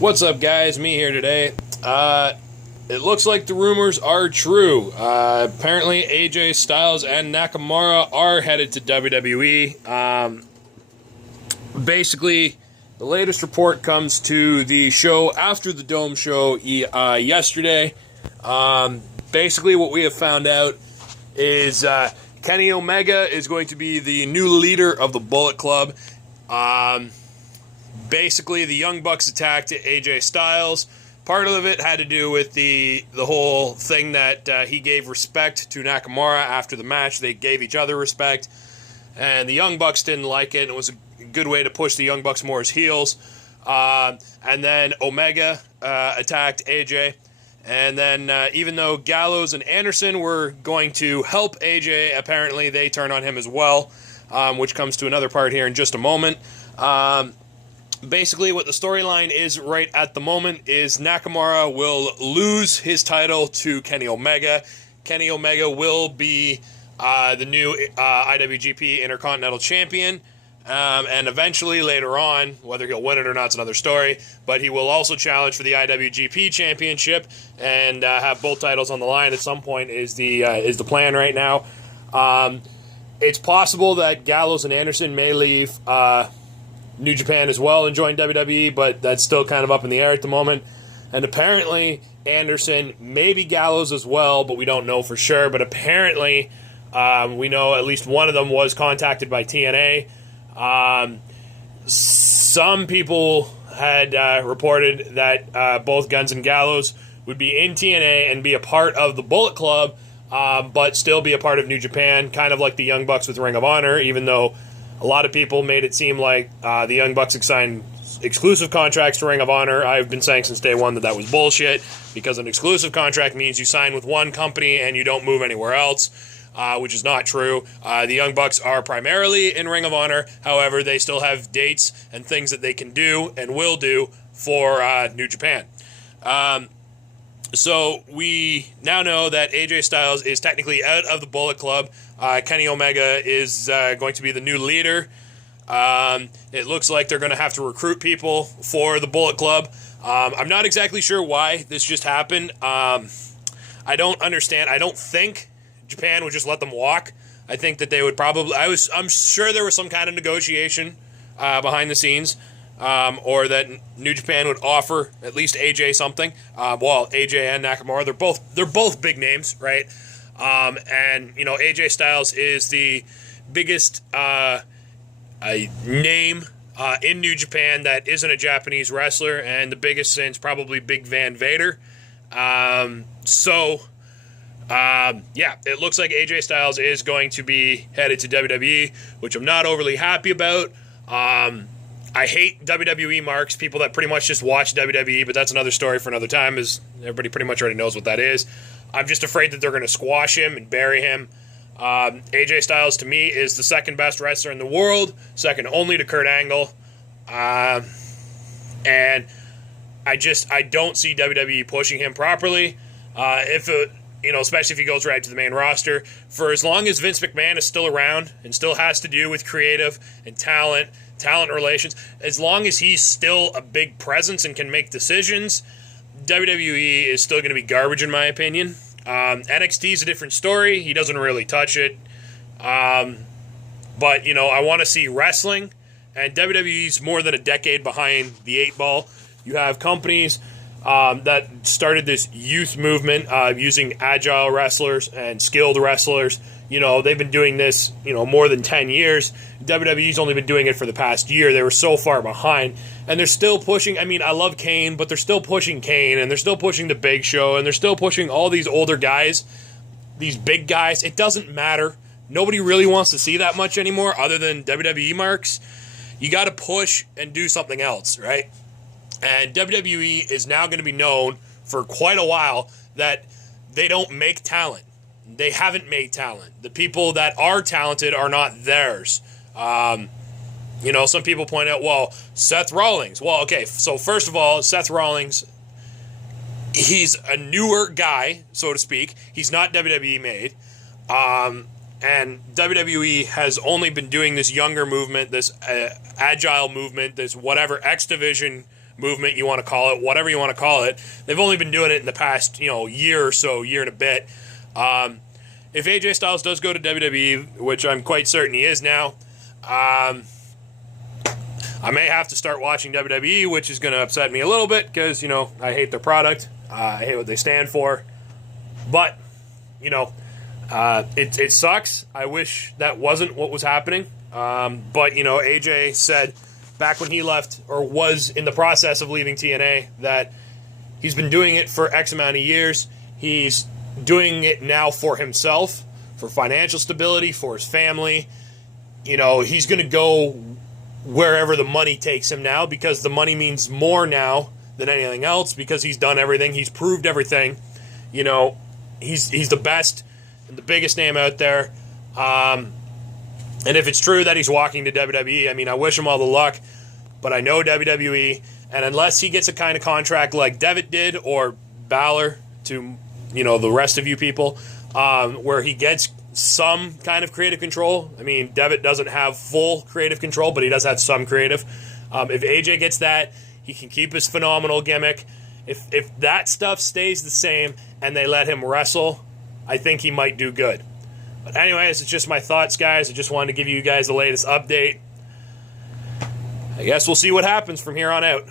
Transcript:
What's up, guys? Me here today. It looks like the rumors are true. Apparently, AJ Styles and Nakamura are headed to WWE. Basically, the latest report comes to the show after the Dome show yesterday. Basically, what we have found out is Kenny Omega is going to be the new leader of the Bullet Club. Basically, the Young Bucks attacked AJ Styles. Part of it had to do with the whole thing that he gave respect to Nakamura after the match. They gave each other respect, and the Young Bucks didn't like it, and it was a good way to push the Young Bucks more as heels. And then Omega attacked AJ, and then even though Gallows and Anderson were going to help AJ, apparently they turned on him as well, which comes to another part here in just a moment. Basically, what the storyline is right at the moment is Nakamura will lose his title to Kenny Omega. Kenny Omega will be the new IWGP Intercontinental Champion. And eventually, later on, whether he'll win it or not is another story, but he will also challenge for the IWGP Championship and have both titles on the line at some point is the plan right now. It's possible that Gallows and Anderson may leave New Japan as well and join WWE, but that's still kind of up in the air at the moment. And apparently Anderson, maybe Gallows as well, but we don't know for sure. But apparently we know at least one of them was contacted by TNA. Some people had reported that both Guns and Gallows would be in TNA and be a part of the Bullet Club, but still be a part of New Japan, kind of like the Young Bucks with Ring of Honor, even though a lot of people made it seem like the Young Bucks signed exclusive contracts to Ring of Honor. I've been saying since day one that was bullshit, because an exclusive contract means you sign with one company and you don't move anywhere else, which is not true. The Young Bucks are primarily in Ring of Honor. However, they still have dates and things that they can do and will do for New Japan. So we now know that AJ Styles is technically out of the Bullet Club. Kenny Omega is going to be the new leader. It looks like they're going to have to recruit people for the Bullet Club. I'm not exactly sure why this just happened. I don't understand. I don't think Japan would just let them walk. I think that they would probably... I'm sure there was some kind of negotiation behind the scenes. Or that New Japan would offer at least AJ something. Well, AJ and Nakamura, they're both big names, right? And you know, AJ Styles is the biggest name in New Japan that isn't a Japanese wrestler, and the biggest since probably Big Van Vader. Yeah, it looks like AJ Styles is going to be headed to WWE, which I'm not overly happy about. I hate WWE marks, people that pretty much just watch WWE, but that's another story for another time, as everybody pretty much already knows what that is. I'm just afraid that they're going to squash him and bury him. AJ Styles, to me, is the second best wrestler in the world, second only to Kurt Angle. And I don't see WWE pushing him properly. Especially if he goes right to the main roster. For as long as Vince McMahon is still around and still has to do with creative and talent relations, as long as he's still a big presence and can make decisions, WWE is still going to be garbage in my opinion. NXT is a different story. He doesn't really touch it. But, I want to see wrestling, and WWE's more than a decade behind the 8 ball. You have companies that started this youth movement using agile wrestlers and skilled wrestlers. They've been doing this, more than 10 years. WWE's only been doing it for the past year. They were so far behind. And they're still pushing, I love Kane, but they're still pushing Kane, and they're still pushing The Big Show, and they're still pushing all these older guys, these big guys. It doesn't matter. Nobody really wants to see that much anymore other than WWE marks. You got to push and do something else, right? And WWE is now going to be known for quite a while that they don't make talent. They haven't made talent. The people that are talented are not theirs. Some people point out, well, Seth Rollins. Well, okay, so first of all, Seth Rollins, he's a newer guy, so to speak. He's not WWE made. And WWE has only been doing this younger movement, this agile movement, this whatever X Division movement you want to call it, whatever you want to call it. They've only been doing it in the past, year or so, year and a bit. If AJ Styles does go to WWE, which I'm quite certain he is now, I may have to start watching WWE, which is going to upset me a little bit because, I hate their product. I hate what they stand for. But, it sucks. I wish that wasn't what was happening. But, AJ said back when he left or was in the process of leaving TNA that he's been doing it for X amount of years. He's doing it now for himself, for financial stability, for his family. He's going to go wherever the money takes him now because the money means more now than anything else because he's done everything. He's proved everything. He's the best and the biggest name out there. And if it's true that he's walking to WWE, I wish him all the luck, but I know WWE, and unless he gets a kind of contract like Devitt did or Balor to, the rest of you people, where he gets some kind of creative control. Devitt doesn't have full creative control, but he does have some creative. If AJ gets that, he can keep his phenomenal gimmick. If that stuff stays the same and they let him wrestle, I think he might do good. But anyways, it's just my thoughts, guys. I just wanted to give you guys the latest update. I guess we'll see what happens from here on out.